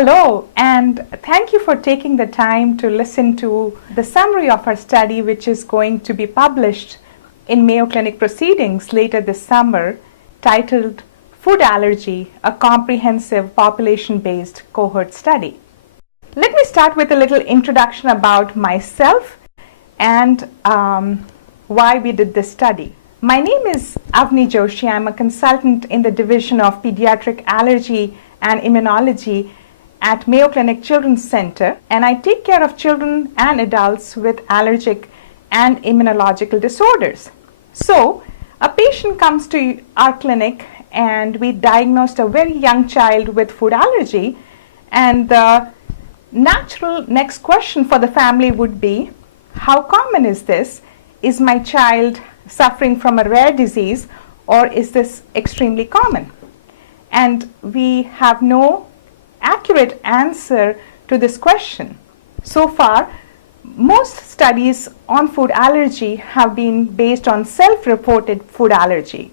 Hello, and thank you for taking the time to listen to the summary of our study, which is going to be published in Mayo Clinic Proceedings later this summer, titled Food Allergy, a Comprehensive Population-Based Cohort Study. Let me start with a little introduction about myself and why we did this study. My name is Avni Joshi. I'm a consultant in the Division of Pediatric Allergy and Immunology at Mayo Clinic Children's Center, and I take care of children and adults with allergic and immunological disorders. So, a patient comes to our clinic and we diagnosed a very young child with food allergy, and the natural next question for the family would be, how common is this? Is my child suffering from a rare disease, or is this extremely common? And we have no accurate answer to this question. So far, most studies on food allergy have been based on self-reported food allergy,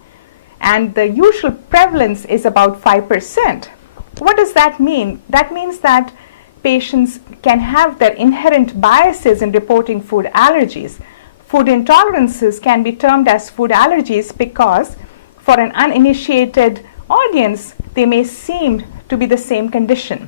and the usual prevalence is about 5%. What does that mean? That means that patients can have their inherent biases in reporting food allergies. Food intolerances can be termed as food allergies because for an uninitiated audience, they may seem to be the same condition.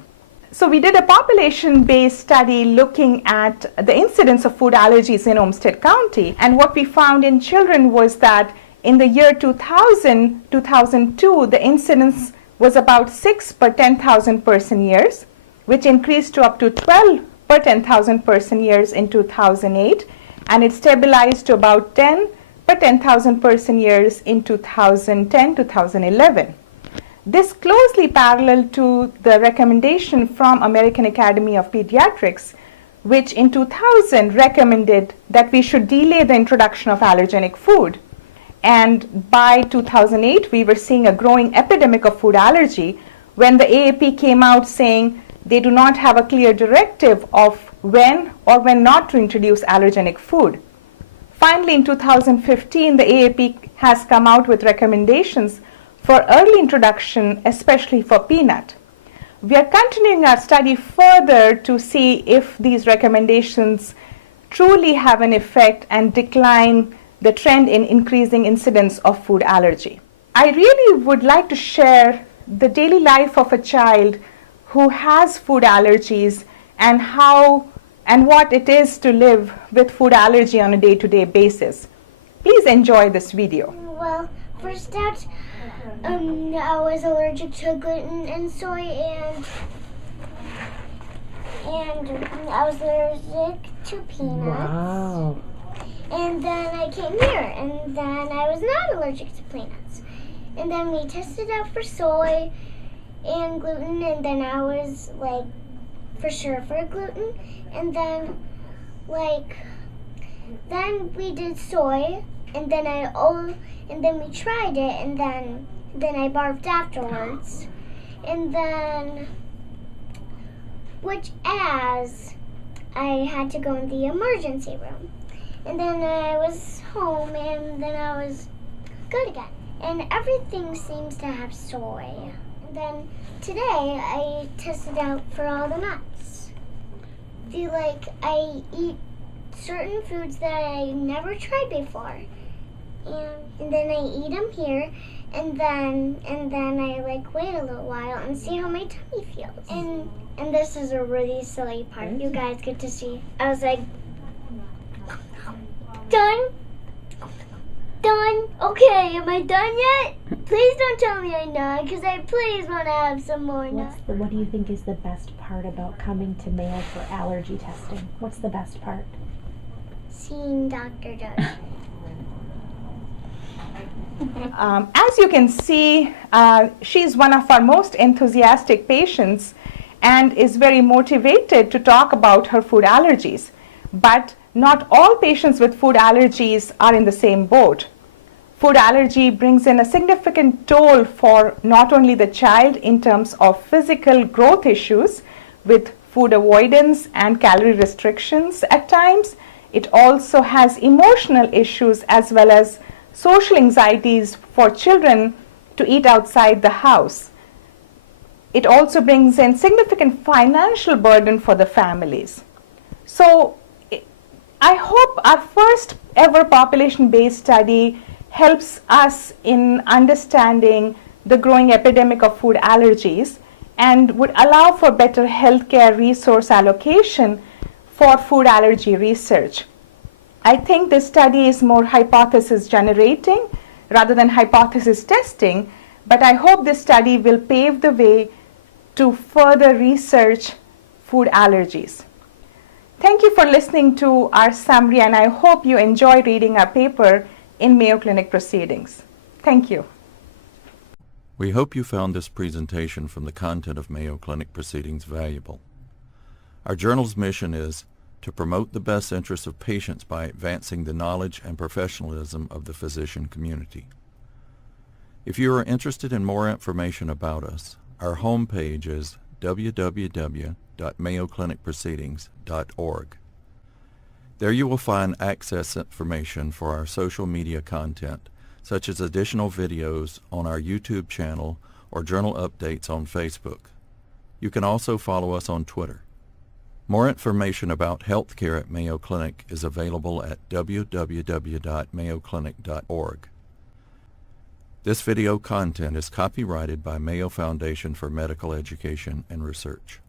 So we did a population-based study looking at the incidence of food allergies in Olmsted County, and what we found in children was that in the year 2000, 2002, the incidence was about 6 per 10,000 person years, which increased to up to 12 per 10,000 person years in 2008, and it stabilized to about 10 per 10,000 person years in 2010-2011. This closely paralleled to the recommendation from American Academy of Pediatrics, which in 2000 recommended that we should delay the introduction of allergenic food. And by 2008, we were seeing a growing epidemic of food allergy when the AAP came out saying they do not have a clear directive of when or when not to introduce allergenic food. Finally, in 2015, the AAP has come out with recommendations for early introduction, especially for peanut. We are continuing our study further to see if these recommendations truly have an effect and decline the trend in increasing incidence of food allergy. I really would like to share the daily life of a child who has food allergies and how and what it is to live with food allergy on a day-to-day basis. Please enjoy this video. Well, first out, I was allergic to gluten and soy, and I was allergic to peanuts. Wow. And then I came here, and then I was not allergic to peanuts. And then we tested out for soy and gluten, and then I was like for sure for gluten. And then then we did soy, and then we tried it, and then I barfed afterwards, and then as I had to go in the emergency room, and then I was home, and then I was good again, and everything seems to have soy. And then today I tested out for all the nuts. I eat certain foods that I never tried before, and then I eat them here, and then I wait a little while and see how my tummy feels. And this is a really silly part. You guys get to see. I was like, done. Okay, am I done yet? Please don't tell me I'm not, because I please want to have some more nuts. What do you think is the best part about coming to Mayo for allergy testing? What's the best part? Seeing Dr. Doug. As you can see, she's one of our most enthusiastic patients and is very motivated to talk about her food allergies. But not all patients with food allergies are in the same boat. Food allergy brings in a significant toll for not only the child in terms of physical growth issues with food avoidance and calorie restrictions at times. It also has emotional issues as well as social anxieties for children to eat outside the house. It also brings in significant financial burden for the families. So I hope our first ever population-based study helps us in understanding the growing epidemic of food allergies and would allow for better healthcare resource allocation for food allergy research. I think this study is more hypothesis generating rather than hypothesis testing, but I hope this study will pave the way to further research food allergies. Thank you for listening to our summary, and I hope you enjoy reading our paper in Mayo Clinic Proceedings. Thank you. We hope you found this presentation from the content of Mayo Clinic Proceedings valuable. Our journal's mission is to promote the best interests of patients by advancing the knowledge and professionalism of the physician community. If you are interested in more information about us, our homepage is www.mayoclinicproceedings.org. There you will find access information for our social media content, such as additional videos on our YouTube channel or journal updates on Facebook. You can also follow us on Twitter. More information about healthcare at Mayo Clinic is available at www.mayoclinic.org. This video content is copyrighted by Mayo Foundation for Medical Education and Research.